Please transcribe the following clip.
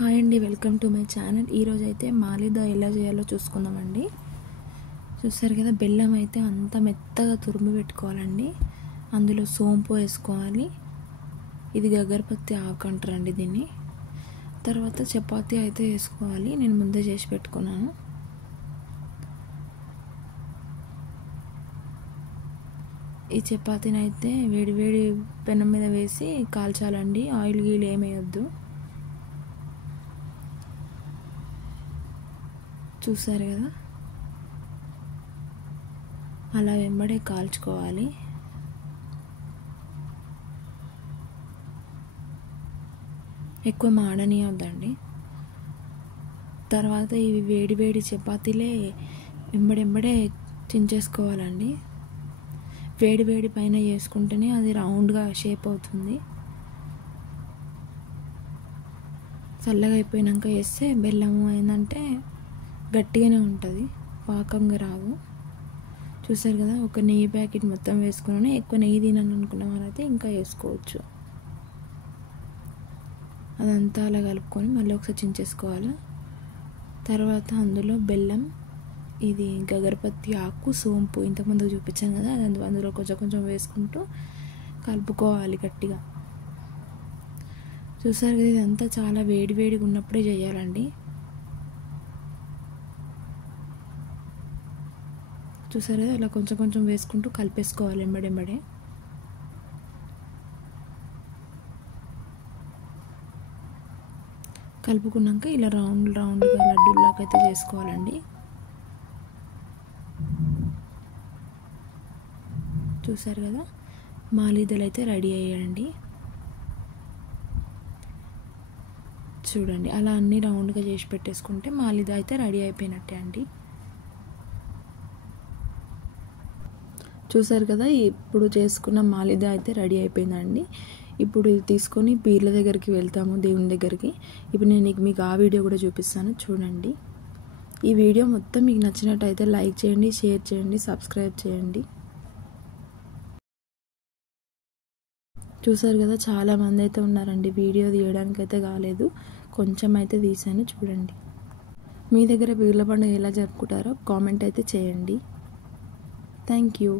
Hi అండి, welcome to my channel. ఈరోజు అయితే మాలిదా ఎలా చేయాలో చూసుకుందామండి. చూస్తారు కదా, బెల్లం అయితే అంత మెత్తగా తురిమి పెట్టుకోవాలండి. అందులో సోంపు వేసుకోవాలి. ఇది గగరపత్తి ఆకు అంటారండి దీన్ని. తర్వాత చపాతీ అయితే వేసుకోవాలి. నేను ముందే చేసి పెట్టుకున్నాను. ఈ చపాతీని అయితే వేడి వేడి పెనం మీద వేసి కాల్చాలండి. ఆయిల్ గీలు ఏమేయొద్దు. చూసారు కదా, అలా వెంబడే కాల్చుకోవాలి. ఎక్కువ మాడనీయొద్దండి. తర్వాత ఇవి వేడి వేడి చపాతీలే వెంబడెంబడే చించేసుకోవాలండి. వేడి వేడి పైన చేసుకుంటేనే అది రౌండ్గా షేప్ అవుతుంది. చల్లగా అయిపోయినాక వేస్తే బెల్లము ఏంటంటే గట్టిగానే ఉంటుంది, పాకంగా రాదు. చూసారు కదా, ఒక నెయ్యి ప్యాకెట్ మొత్తం వేసుకున్నాను. ఎక్కువ నెయ్యి తినాలని అనుకున్న వాళ్ళైతే ఇంకా వేసుకోవచ్చు. అదంతా అలా కలుపుకొని మళ్ళీ ఒకసారి చించేసుకోవాలి. తర్వాత అందులో బెల్లం, ఇది గగరపత్తి ఆకు, సోంపు ఇంతకుముందు చూపించాను కదా, అది అందులో కొంచెం కొంచెం వేసుకుంటూ కలుపుకోవాలి గట్టిగా. చూసారు కదా, ఇదంతా చాలా వేడి వేడిగా ఉన్నప్పుడే చేయాలండి. చూసారు కదా, ఇలా కొంచెం కొంచెం వేసుకుంటూ కలిపేసుకోవాలి ఎంబడెంబడే. కలుపుకున్నాక ఇలా రౌండ్గా లడ్డూలాగా అయితే చేసుకోవాలండి. చూసారు కదా, మాలిదలు అయితే రెడీ అయ్యాయండి. చూడండి, అలా అన్నీ రౌండ్గా చేసి పెట్టేసుకుంటే మాలిదా అయితే రెడీ అయిపోయినట్టే అండి. చూసారు కదా, ఇప్పుడు చేసుకున్న మాలిదా అయితే రెడీ అయిపోయిందండి. ఇప్పుడు ఇది తీసుకొని పీర్ల దగ్గరికి వెళ్తాము, దేవుని దగ్గరికి. ఇప్పుడు నేను మీకు ఆ వీడియో కూడా చూపిస్తాను, చూడండి. ఈ వీడియో మొత్తం మీకు నచ్చినట్టయితే లైక్ చేయండి, షేర్ చేయండి, సబ్స్క్రైబ్ చేయండి. చూసారు కదా, చాలామంది అయితే ఉన్నారండి. వీడియో తీయడానికి అయితే కాలేదు, కొంచెం అయితే తీసాను. చూడండి, మీ దగ్గర పీర్ల పండుగ ఎలా జరుపుకుంటారో కామెంట్ అయితే చేయండి. Thank you.